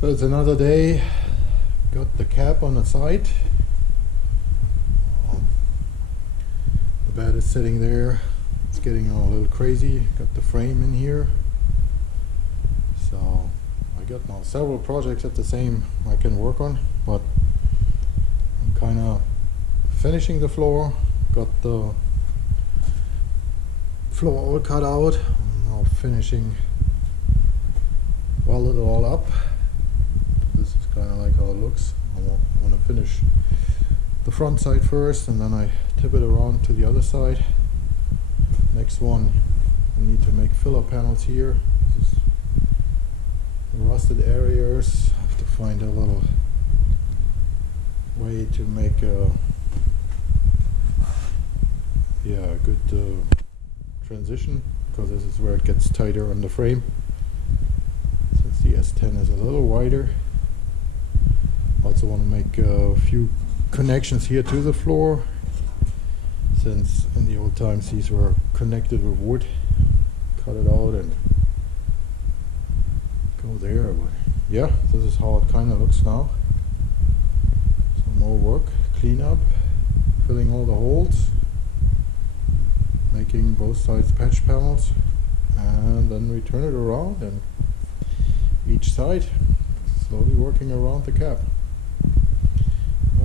So it's another day. Got the cap on the side. The bed is sitting there. It's getting a little crazy. Got the frame in here. So I got now several projects at the same I can work on, but I'm kind of finishing the floor. Got the floor all cut out. I'm now finishing, weld it all up. This is kind of like how it looks. I want to finish the front side first, and then I tip it around to the other side. Next one, I need to make filler panels here. This is the rusted areas. I have to find a little way to make a good transition, because this is where it gets tighter on the frame, since the S10 is a little wider. Also want to make a few connections here to the floor, since in the old times these were connected with wood. Cut it out and go there. But yeah, this is how it kind of looks now. Some more work, clean up, filling all the holes, making both sides patch panels, and then we turn it around and each side slowly working around the cap.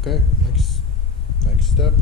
Okay, next step.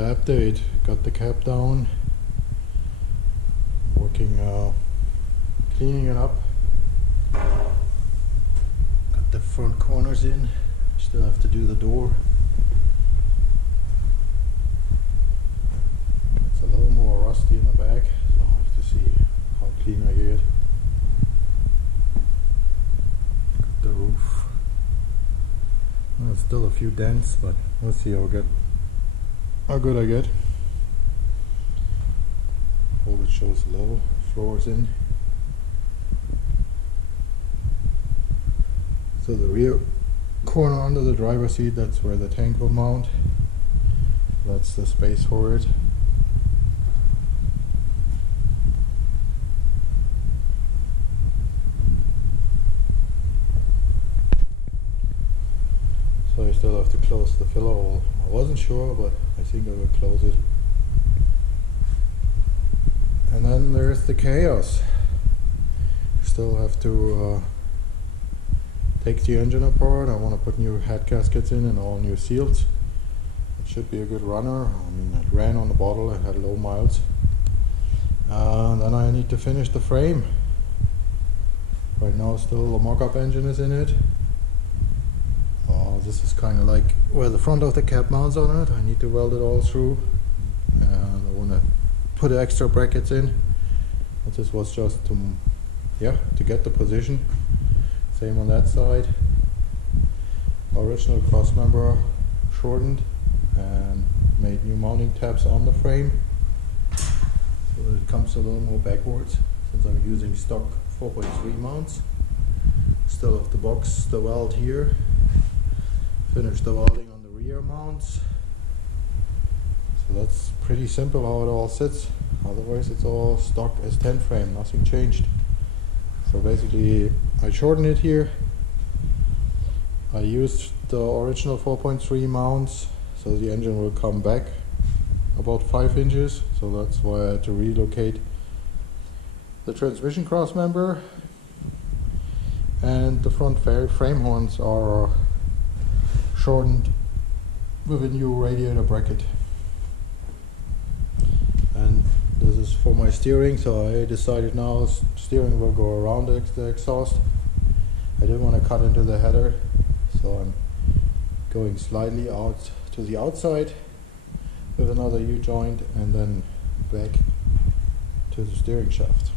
update. Got the cap down. Working, cleaning it up. Got the front corners in. Still have to do the door. It's a little more rusty in the back, so I have to see how clean I get. Got the roof. Well, still a few dents, but we'll see how good I get. Hope it shows level. Floors in. So the rear corner under the driver's seat, that's where the tank will mount. That's the space for it. So I still have to close the filler hole. I wasn't sure, but I think I will close it. And then there's the chaos. Still have to take the engine apart. I want to put new head gaskets in and all new seals. It should be a good runner. I mean, it ran on the bottle, it had low miles. Then I need to finish the frame. Right now still the mock-up engine is in it. This is kind of like where the front of the cab mounts on it. I need to weld it all through. And I want to put extra brackets in. But this was just to get the position. Same on that side. Original cross member shortened and made new mounting tabs on the frame, so that it comes a little more backwards, since I'm using stock 4.3 mounts. Still have the box, the weld here. Finished the welding on the rear mounts. So that's pretty simple how it all sits. Otherwise it's all stock S10 frame, nothing changed. So basically I shortened it here. I used the original 4.3 mounts, so the engine will come back about 5 inches. So that's why I had to relocate the transmission cross member. And the front frame horns are shortened with a new radiator bracket. And this is for my steering, so I decided now steering will go around the exhaust. I didn't want to cut into the header, so I'm going slightly out to the outside with another U-joint and then back to the steering shaft.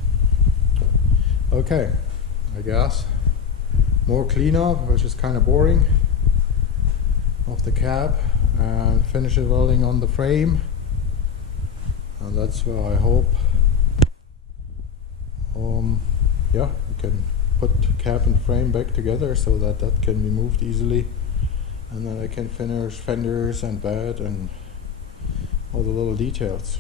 Okay, I guess more cleanup, which is kind of boring, of the cab, and finish the welding on the frame. And that's where I hope we can put cab and frame back together so that that can be moved easily, and then I can finish fenders and bed and all the little details.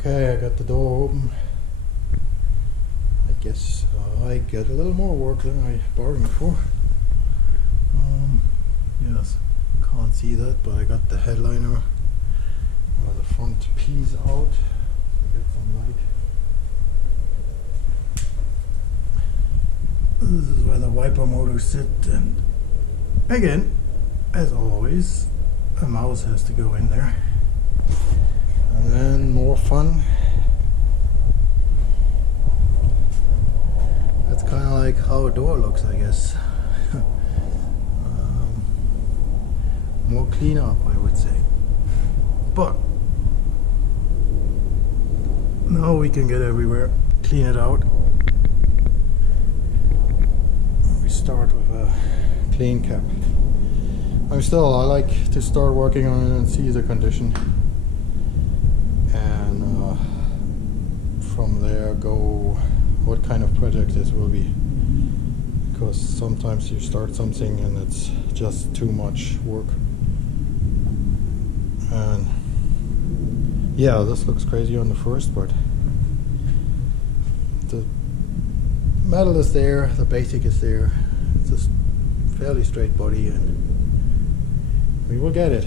Okay, I got the door open. I guess I get a little more work than I bargained for. Yes, can't see that, but I got the headliner or the front piece out. Get some light. This is where the wiper motors sit, and again, as always, a mouse has to go in there. And then more fun. That's kind of like how a door looks, I guess. More clean up, I would say. But now we can get everywhere, clean it out. We start with a clean cap. I like to start working on it and see the condition, and from there go what kind of project this will be, because sometimes you start something and it's just too much work. And yeah, this looks crazy on the first, but the metal is there, the basic is there. It's a fairly straight body, and we will get it.